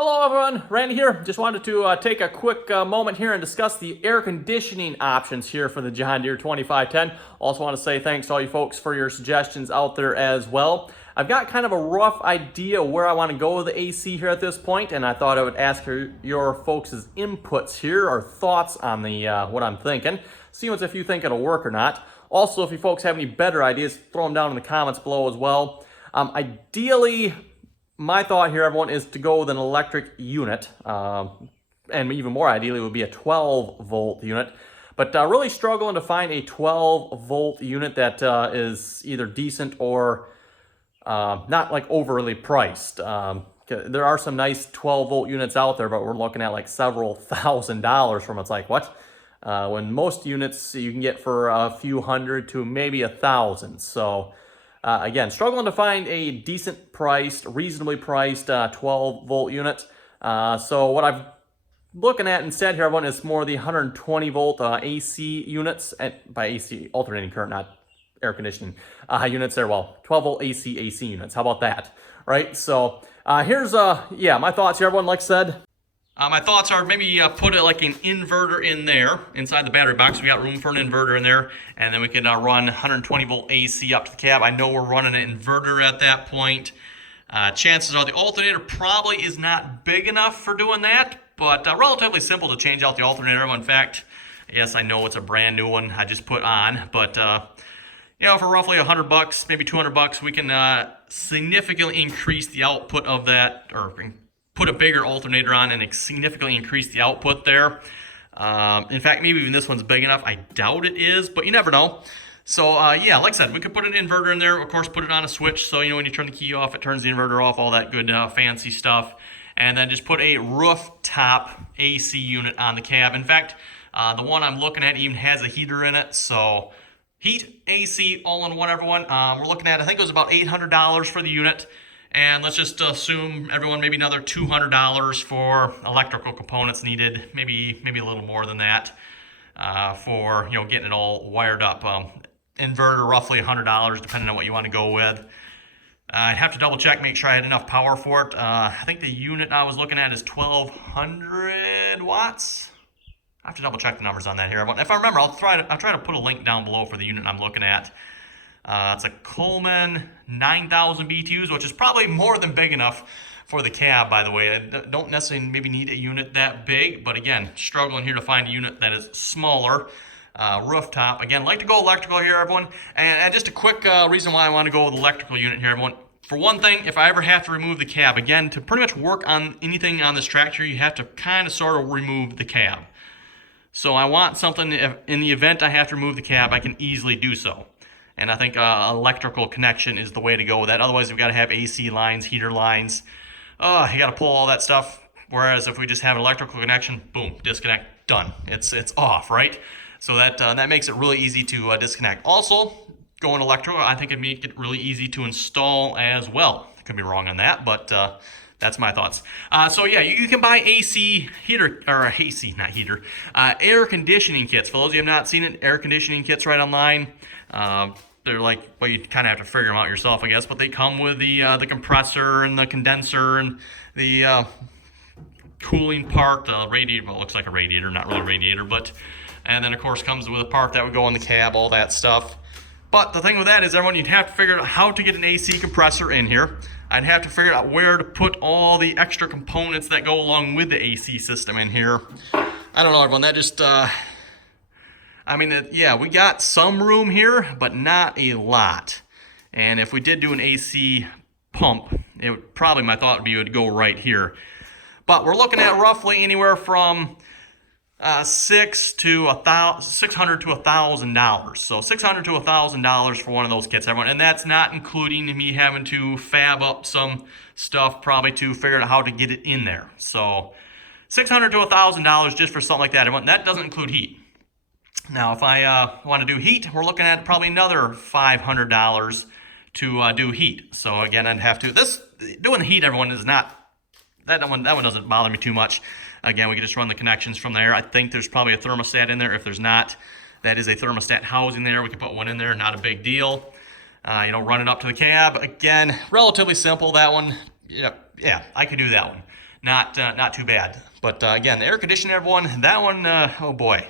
Hello everyone, Randy here. Just wanted to take a quick moment here and discuss the air conditioning options here for the John Deere 2510. Also want to say thanks to all you folks for your suggestions out there as well. I've got kind of a rough idea where I want to go with the AC here at this point, and I thought I would ask your folks' inputs here or thoughts on the what I'm thinking. See if you think it'll work or not. Also, if you folks have any better ideas, throw them down in the comments below as well. Ideally, my thought here, everyone, is to go with an electric unit, and even more ideally would be a 12-volt unit. But really struggling to find a 12-volt unit that is either decent or not like overly priced. There are some nice 12-volt units out there, but we're looking at like several $1,000s from. It's like, what? When most units you can get for a few hundred to maybe $1,000. So again, struggling to find a decent priced, reasonably priced 12-volt unit. So what I'm looking at instead here, everyone, is more the 120-volt AC units. And by AC, alternating current, not air conditioning units there. Well, 12-volt AC units. How about that? Right? So here's, my thoughts here, everyone. Like I said, my thoughts are maybe put it like an inverter in there inside the battery box. We got room for an inverter in there, and then we can run 120 volt AC up to the cab. I know we're running an inverter at that point. Chances are the alternator probably is not big enough for doing that, but relatively simple to change out the alternator. In fact, yes, I know it's a brand new one I just put on, but for roughly $100, maybe $200, we can significantly increase the output of that, or put a bigger alternator on and significantly increase the output there. In fact, maybe even this one's big enough. I doubt it is, but you never know. So like I said, we could put an inverter in there, of course, put it on a switch, so when you turn the key off, it turns the inverter off, all that good fancy stuff. And then just put a rooftop AC unit on the cab. In fact, the one I'm looking at even has a heater in it, so heat, AC, all in one, everyone. We're looking at, I think it was about $800 for the unit. And let's just assume, everyone, maybe another $200 for electrical components needed, maybe a little more than that for getting it all wired up. Inverter, roughly $100, depending on what you want to go with. I'd have to double check, make sure I had enough power for it. I think the unit I was looking at is 1,200 watts. I have to double check the numbers on that here. If I remember, I'll try to put a link down below for the unit I'm looking at. It's a Coleman 9,000 BTUs, which is probably more than big enough for the cab, by the way. I don't necessarily maybe need a unit that big, but again, struggling here to find a unit that is smaller. Rooftop. Again, like to go electrical here, everyone. And just a quick reason why I want to go with electrical unit here, everyone. For one thing, if I ever have to remove the cab, again, to pretty much work on anything on this tractor, you have to kind of sort of remove the cab. So I want something, in the event I have to remove the cab, I can easily do so. And I think electrical connection is the way to go with that. Otherwise, we've got to have AC lines, heater lines. You got to pull all that stuff. Whereas if we just have an electrical connection, boom, disconnect, done. It's off, right? So that makes it really easy to disconnect. Also, going electrical, I think it'd make it really easy to install as well. Could be wrong on that, but that's my thoughts. So yeah, you can buy AC heater, or AC, not heater, air conditioning kits. For those of you who have not seen it, air conditioning kits right online. They're like, well, you kind of have to figure them out yourself, I guess, but they come with the compressor and the condenser and the cooling part, the radiator. Well, it looks like a radiator, not really a radiator, but, and then of course comes with a part that would go on the cab, all that stuff. But the thing with that is, everyone, you'd have to figure out how to get an AC compressor in here. I'd have to figure out where to put all the extra components that go along with the AC system in here. I don't know, everyone, that just, yeah, we got some room here, but not a lot. And if we did do an AC pump, it would probably, my thought would be, it would go right here. But we're looking at roughly anywhere from $600 to $1,000. So $600 to $1,000 for one of those kits, everyone. And that's not including me having to fab up some stuff probably to figure out how to get it in there. So $600 to $1,000 just for something like that, everyone. That doesn't include heat. Now, if I want to do heat, we're looking at probably another $500 to do heat. So again, I'd have to, doing the heat, everyone, is not, that one doesn't bother me too much. Again, we can just run the connections from there. I think there's probably a thermostat in there. If there's not, that is a thermostat housing there. We can put one in there, not a big deal. Run it up to the cab. Again, relatively simple, that one. Yeah, I could do that one. not too bad. But again, the air conditioning, everyone, that one, oh boy.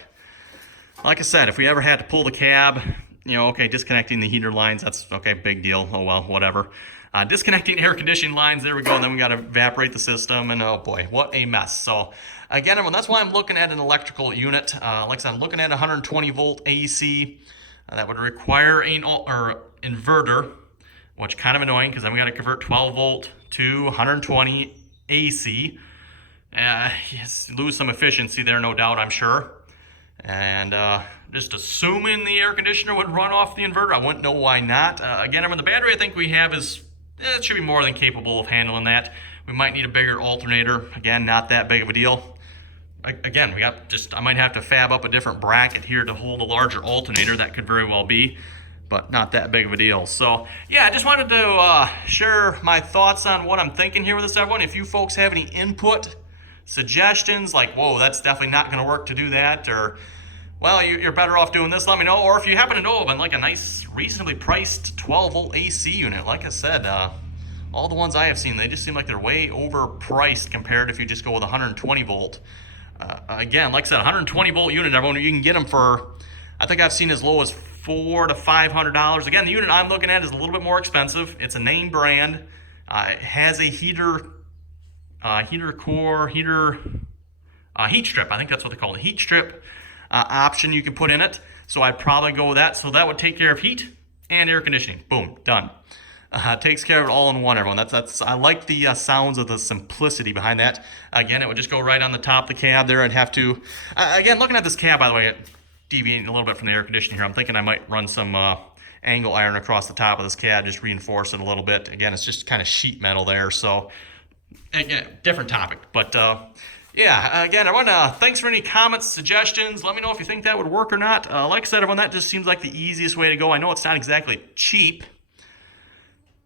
Like I said, if we ever had to pull the cab, okay, disconnecting the heater lines, that's okay, big deal. Oh well, whatever. Disconnecting air conditioning lines, there we go, and then we got to evaporate the system, and oh boy, what a mess. So again, everyone, that's why I'm looking at an electrical unit. Like I said, I'm looking at 120 volt AC. That would require an inverter, which kind of annoying because then we got to convert 12 volt to 120 AC. Yes, lose some efficiency there, no doubt, I'm sure. And just assuming the air conditioner would run off the inverter, I wouldn't know why not. Again, the battery I think we have is, it should be more than capable of handling that. We might need a bigger alternator. Again, not that big of a deal. Again, I might have to fab up a different bracket here to hold a larger alternator. That could very well be, but not that big of a deal. So yeah, I just wanted to share my thoughts on what I'm thinking here with this, everyone. If you folks have any input, suggestions, like, whoa, that's definitely not going to work to do that, or, well, you're better off doing this, let me know. Or if you happen to know of like a nice, reasonably priced 12 volt AC unit, like I said, all the ones I have seen, they just seem like they're way overpriced compared if you just go with 120 volt. Again, like I said, 120 volt unit, everyone, you can get them for, I think I've seen as low as $400 to $500. Again, the unit I'm looking at is a little bit more expensive. It's a name brand. It has a heat strip. I think that's what they call it. Heat strip option you can put in it. So I'd probably go with that. So that would take care of heat and air conditioning. Boom, done. Takes care of it all in one, everyone. That's I like the sounds of the simplicity behind that. Again, it would just go right on the top of the cab there. I'd have to, again, looking at this cab, by the way, deviating a little bit from the air conditioning here, I'm thinking I might run some angle iron across the top of this cab, just reinforce it a little bit. Again, it's just kind of sheet metal there, so again, different topic. But yeah, again, everyone, thanks for any comments, suggestions. Let me know if you think that would work or not. Like I said, everyone, that just seems like the easiest way to go. I know it's not exactly cheap,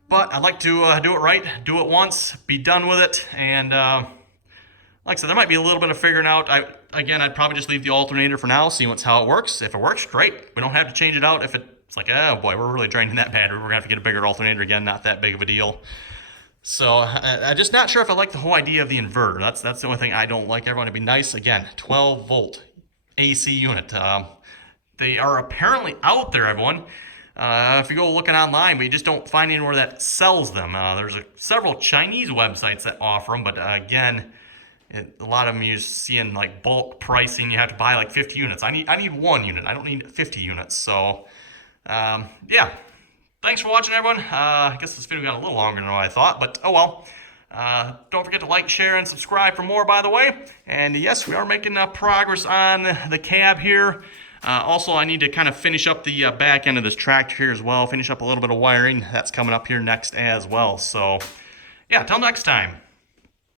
but I'd like to do it right, do it once, be done with it. And like I said, there might be a little bit of figuring out. I'd probably just leave the alternator for now, see how it works. If it works, great. We don't have to change it out. If it's like, oh boy, we're really draining that battery, we're gonna have to get a bigger alternator again. Not that big of a deal. So I'm just not sure if I like the whole idea of the inverter. That's the only thing I don't like. Everyone, it'd be nice. Again, 12 volt AC unit. They are apparently out there, everyone. If you go looking online, but you just don't find anywhere that sells them. There's several Chinese websites that offer them, but again, a lot of them you're seeing like bulk pricing. You have to buy like 50 units. I need one unit. I don't need 50 units. So yeah. Thanks for watching, everyone. I guess this video got a little longer than what I thought, but oh well. Don't forget to like, share, and subscribe for more, by the way. And yes, we are making progress on the cab here. Also, I need to kind of finish up the back end of this tractor here as well. Finish up a little bit of wiring. That's coming up here next as well. So, yeah, till next time.